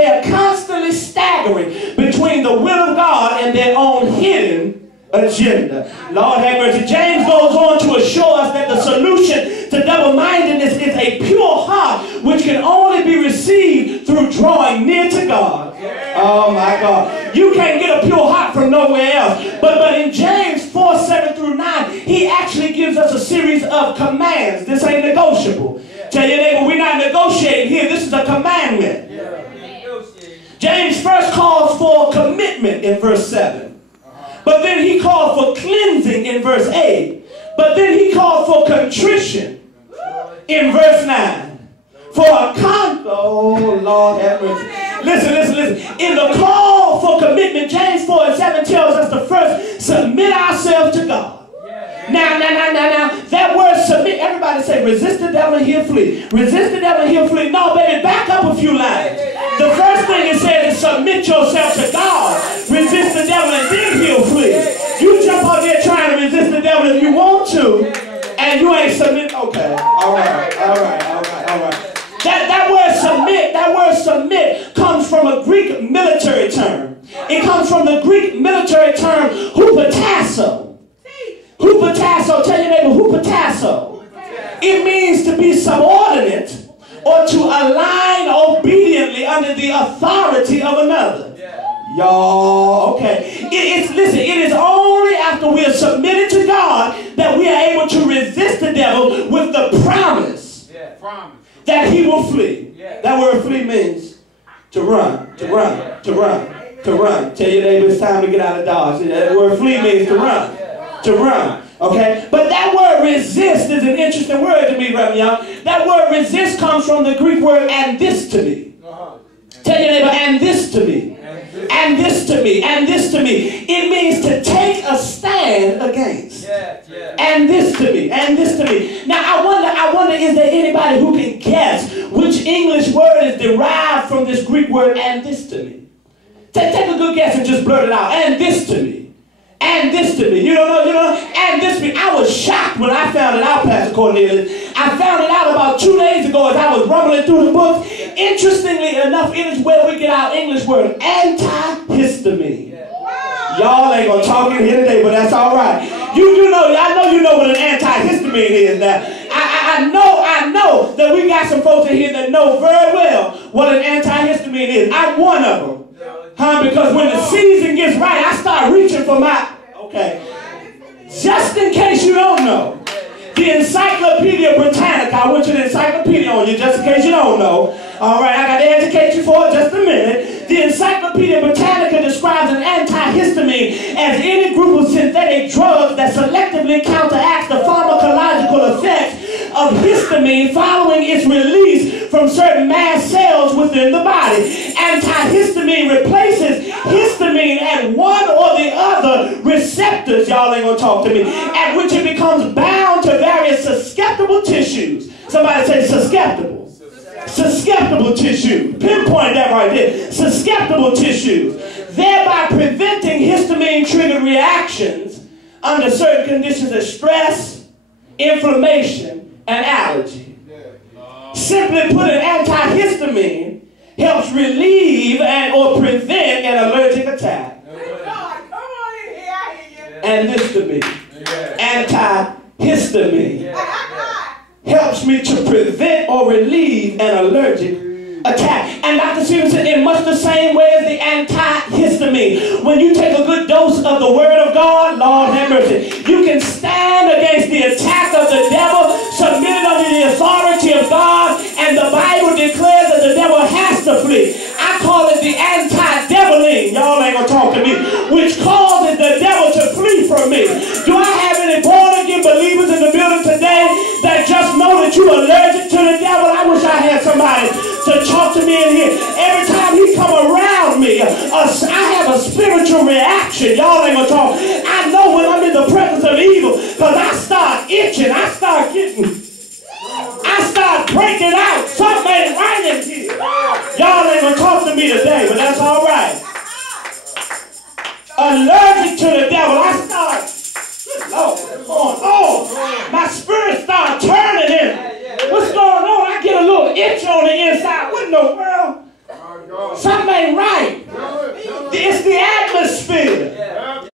They are constantly staggering between the will of God and their own hidden agenda. Lord have mercy. James goes on to assure us that the solution to double-mindedness is a pure heart, which can only be received through drawing near to God. Oh my God. You can't get a pure heart from nowhere else. But in James 4:7-9, he actually gives us a series of commands. This ain't negotiable. Tell your neighbor, we're not negotiating here. This is a commandment. James first calls for commitment in verse 7. But then he called for cleansing in verse 8. But then he called for contrition in verse 9. For a oh Lord have mercy. Listen. In the call for commitment, James 4:7 tells us to first submit ourselves to God. Now, that word submit, everybody say, resist the devil and he'll flee. Resist the devil and he'll flee. No, baby, back up a few lines. The first thing it says is submit yourself to God. Resist the devil and then he'll flee. You jump out there trying to resist the devil if you want to, and you ain't submit. Okay, all right. That word submit comes from a Greek military term. It comes from the Greek military term hupotasso. Hupotasso, tell your neighbor, hupotasso. It means to be subordinate or to align obediently under the authority of another. Y'all, okay. Listen, it is only after we are submitted to God that we are able to resist the devil with the promise that he will flee. That word flee means to run. Tell your neighbor it's time to get out of Dodge. That word flee means to run. Okay? But that word resist is an interesting word to me, right, y'all? That word resist comes from the Greek word and this to me. Tell your neighbor, and this to me. And this to me. And this to me. It means to take a stand against. And this to me. And this to me. Now, I wonder, is there anybody who can guess which English word is derived from this Greek word, and this to me? Take a good guess and just blurt it out. And this to me. And this to me. You know, and this to me. I was shocked when I found it out, Pastor Cornelius. I found it out about 2 days ago as I was rumbling through the books. Interestingly enough, it is where we get our English word, antihistamine. Y'all ain't gonna talk in here today, but that's all right. You do know, I know you know what an antihistamine is now. I know that we got some folks in here that know very well what an antihistamine is. I'm one of them. Because when the season gets right, I start reaching for my, okay. Just in case you don't know, the Encyclopedia Britannica, I went to the encyclopedia on you just in case you don't know. All right, I got to educate you for just a minute. The Encyclopedia Britannica describes an antihistamine as any group of synthetic drugs that selectively counteracts the pharmacological effects of histamine following its release from certain mast cells within the body. Antihistamine replaces histamine at one or the other receptors, y'all ain't gonna talk to me, at which it becomes bound to various susceptible tissues. Somebody say susceptible. Susceptible tissue. Pinpoint that right there. Susceptible tissues. Thereby preventing histamine-triggered reactions under certain conditions of stress, inflammation, and allergy. Simply put, an antihistamine helps relieve or prevent an allergic attack. And this to me. Antihistamine helps me to prevent or relieve an allergic attack. And Dr. Stevenson, in much the same way as the antihistamine, when you take a good dose of the Word of God, Lord have mercy, you can stand against the attack of the devil, submitted under the authority of God, and the Bible declares that the devil has to flee. I call it the anti-deviling, y'all ain't gonna talk to me, which causes the devil to flee from me. Do I have any born-again believers in the building today that just know that you're allergic to the devil? I wish I had somebody to talk to me in here. Every time he come around me, I have a spiritual reaction. Y'all ain't gonna talk. I know when I'm in the presence of evil because I start itching. I start breaking out. Something ain't right in here. Y'all ain't gonna talk to me today, but that's all right. Allergic to the devil. I start, Lord, what's going on? My spirit start turning in. What's going on? I get a little itch on the inside. What in the world? Something It's the